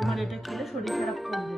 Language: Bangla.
তোমার এটা খেলে শরীর খারাপ করবে।